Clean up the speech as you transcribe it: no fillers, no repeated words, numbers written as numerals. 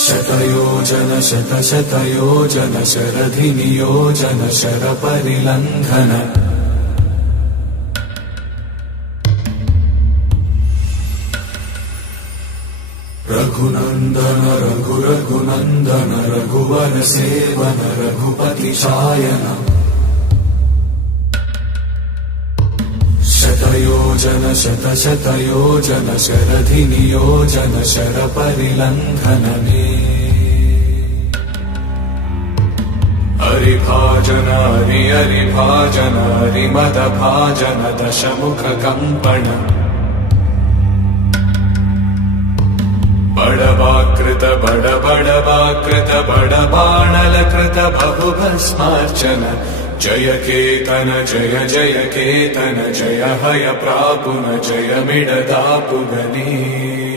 शतयोजन शतशतयोजन शरधिनियोजन शरपरिलङ्घन रघुनन्दन रघुरघुनन्दन रघुवर सेवन रघुपतिशायन शतयोजन शतशतयोजन शरधिनियोजन शरपरिलङ्घनने हरिभाजन हरिभाजन हरिमदभाजन दशमुखकम्पण बडवाकृत बडवाकृत बडबाणलकृत बहुभस्मार्चन जय केतन जय जय केतन जय हय प्रापुन जय मिडदापुगनी।